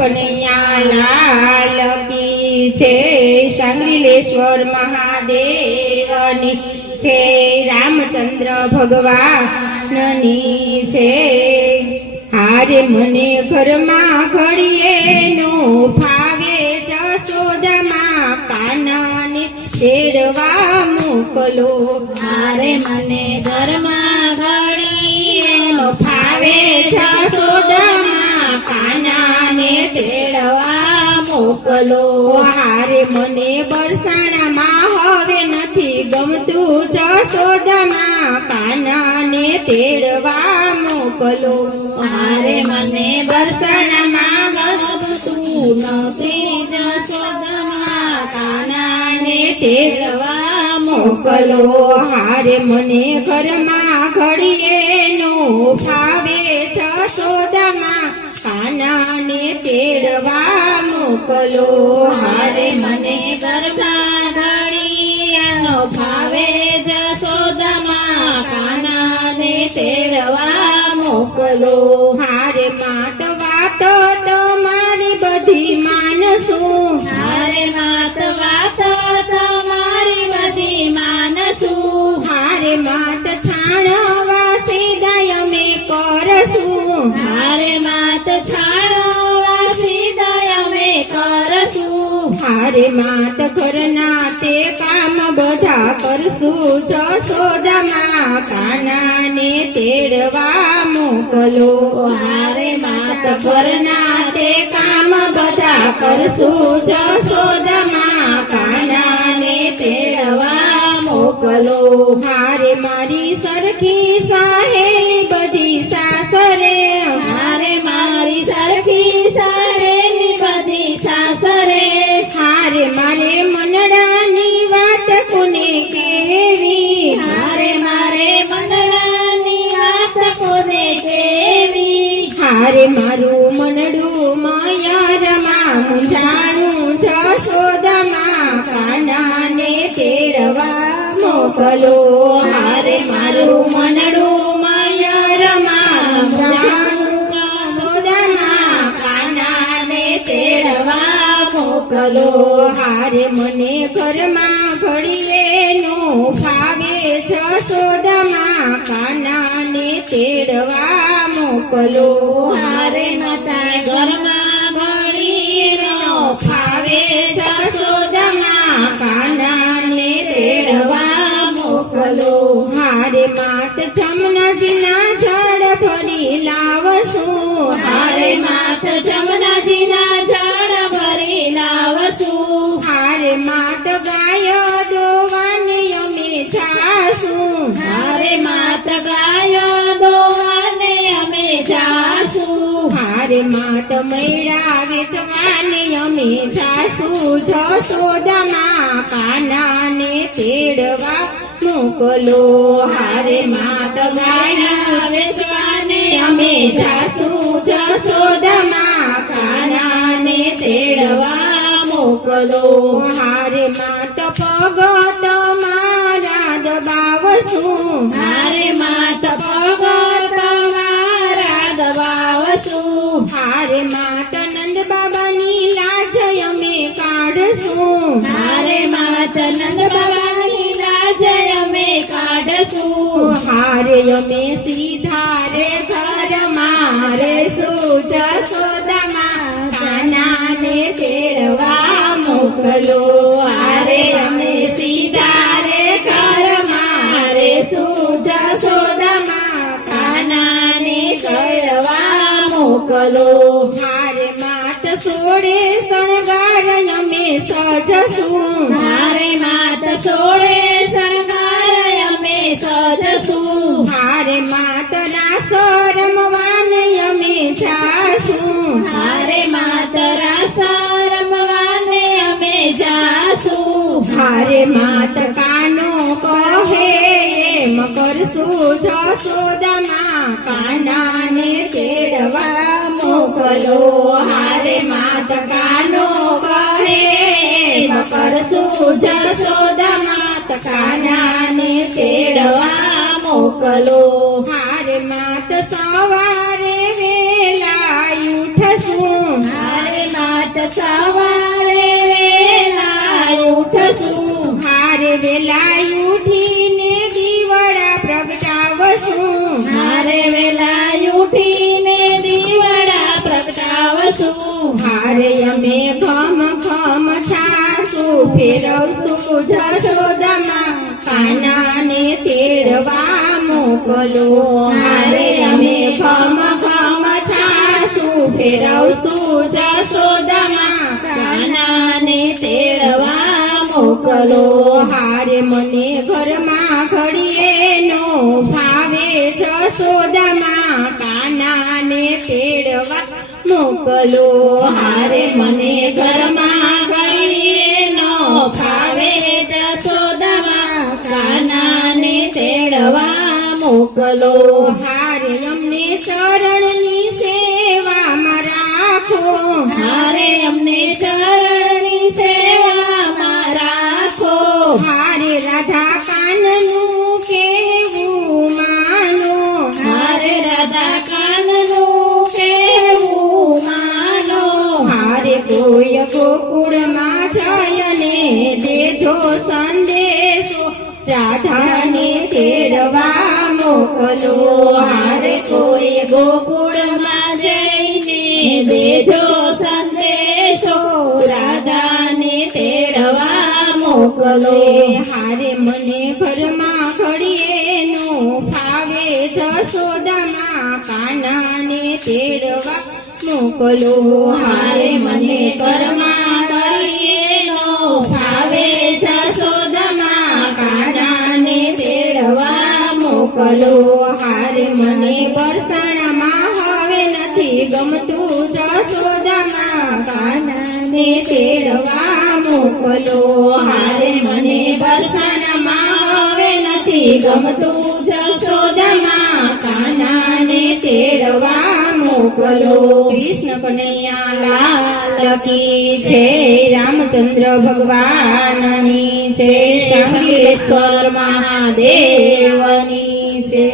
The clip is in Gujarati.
કનૈયા લાલ કી છે, શાંગલેશ્વર મહાદેવની છે, રામચંદ્ર ભગવાનની છે। હારે મને ઘરમાં ઘડીએ નો ફાવે, જશોદામાં કાનાને તેડવા મોકલો। હારે મને ઘરમાં ઘડીએ નો ફાવે, જશોદામાં કાનાને તેડવા મોકલો। હારે મને બરસાણામાં હવે નથી ગમતું, જશોદામાં કાનાને તેડવા મોકલો। હારે મને બરસાણામાં ગમતું નથી, જશોદામાં કાનાને તેડવા મોકલો। હારે મને ઘરમાં ઘડીએ નો ફાવે, જશોદામાં કાનાને તેડવા મોકલો। હારે મને ઘરમાં ઘડીએ નો ફાવે, જશોદામાં કાનાને તેડવા મોકલો। હારે માત વાતો તમારી બધી માનશું, હારે માત વાતો તમારી બધી માનશું। હારે માત છાણવા સિદાય અમે કરશું, હારે માત છાણવા સિદાય અમે કરશું। હારે માત ઘરના તે કામ બધા કરશું, જશોદામાં કાનાને તેડવા મોકલો। હારે માત ઘરના તે કામ બધા કરશું, જશોદામાં કાનાને તેડવા મોકલો। હારે મારી સરખી સહેલી બધી સાસરે, હારે મારી સરખી સહેલી બધી સાસરે। હારે મારે મનડાની વાત કોને કેવી, હારે મારે મંડળાની વાત કોને કેવી। હારે મારું મનડું માયારમાં મૂંઝાણું, જશોદામાં કાનાને તેડવા મોકલો। હારે મારું મનડું માયારમાં મૂંઝાણું, જશોદામાં કાનાને તેડવા મોકલો। હારે મને ઘરમાં ઘડીએ નો ફાવે, જશોદામાં કાનાને તેડવા મોકલો। હારે માતા ઘરમાં ઘડીએ નો ફાવે, જશોદામાં કાનાને તેડવા મોકલો। હારે માત જમનાજીના જળ ભરી લાવશું, હારે માત જમનાજીના ઝાડ ભરી લાવશું। હારે માત ગાય દોવાની અમે જાશું, હારે માત ગાયો દોવાને અમે જાશું। હારે માત મૈડા વેચવાને અમે જાશું, જશોદામાં કાનાને તેડવા મોકલો। હારે માત ગાયના વેચવાને અમે જાશું, જશોદામાં કાનાને તેડવા મોકલો। હારે માત પગ તમારા દબાવશું, હારે માત પગ તમારા દબાવશું। હારે માત નંદ બાબાની લાજ અમે કાઢશું, હારે માત નંદ બાબાની લાજ અમે કાઢશું। હારે અમે સીધા રે ઘરમાં રહેશું, જશોદામાં કાનાને તેડવા મોકલો। હારે અમે સીધા રે ઘરમાં રહેશું, જશોદામાં કાનાને તેડવા મોકલો। હારે માત સોળે શણગાર અમે સજશું, હારે માત સોળે શણગાર અમે સજશું। હારે માત રાસ રમવાને અમે જાશું, હારે માત રાસ રમવાને અમે જાશું। હારે માત કાનો કહે એમ કરશું, જશોદામાં કાનાને તેડવા મોકલો। હારે માત કાનો કહે એમ કરશું, જશોદામાં કાનાને તેડવા મોકલો। હારે માત સવારે વેલા ઉઠશું, હારે સવારે વેલા ઉઠશું હારે વેલા ઉઠીને દીવડા પ્રગટાવશું હારે વેલા ઉઠીને દીવડા પ્રગટાવશું હારે અમે ઘમ ઘમ છાસું ફેરવશું જશોદામાં કાનાને તેડવા મોકલો હારે અમે ઘમ ઘમ છાસું ફેરવશું જશોદામાં કાનાને તેડવા મોકલો હારે મને ઘરમાં ઘડીએ નો ભાવે જશોદામાં કાનાને તેડવા મોકલો હારે મને ઘરમાં ઘડીએ નો ફાવે જશોદામાં કાનાને તેડવા મોકલો હારે અમને ચરણની સેવામાં રાખો હારે અમને ચરણની સેવામાં રાખો હારે રાધા કાનનું કેવું માનો હારે રાધા કાનનું કહેવું માનો હારે કોઈ ગોકુળમાં જયને દેજો સંદેશો રાધાને તેડવા મોકલો હારે કોઈ ગોકુળમાં જઈને દેજો સંદેશો રાધાને તેડવા મોકલો હારે મને ઘરમાં ઘડીએ નો ફાવે જશોદામાં કાનાને તેડવા મોકલો હારે મને ઘરમાં ઘડીએ નો ફાવે જશોદામાં કાનાને તેડવા મોકલો હારે મને બરસાણામાં હવે નથી ગમતું જશોદામાં કાનાને તેડવા મોકલો હારે મને બરસાનામાં હવે નથી ગમતું જશોદામાં કાનાને તેડવા મોકલો કૃષ્ણ કનૈયા લાલ કી જય રામચંદ્ર ભગવાનની જય શ્રી શંકરેશ્વર મહાદેવની જય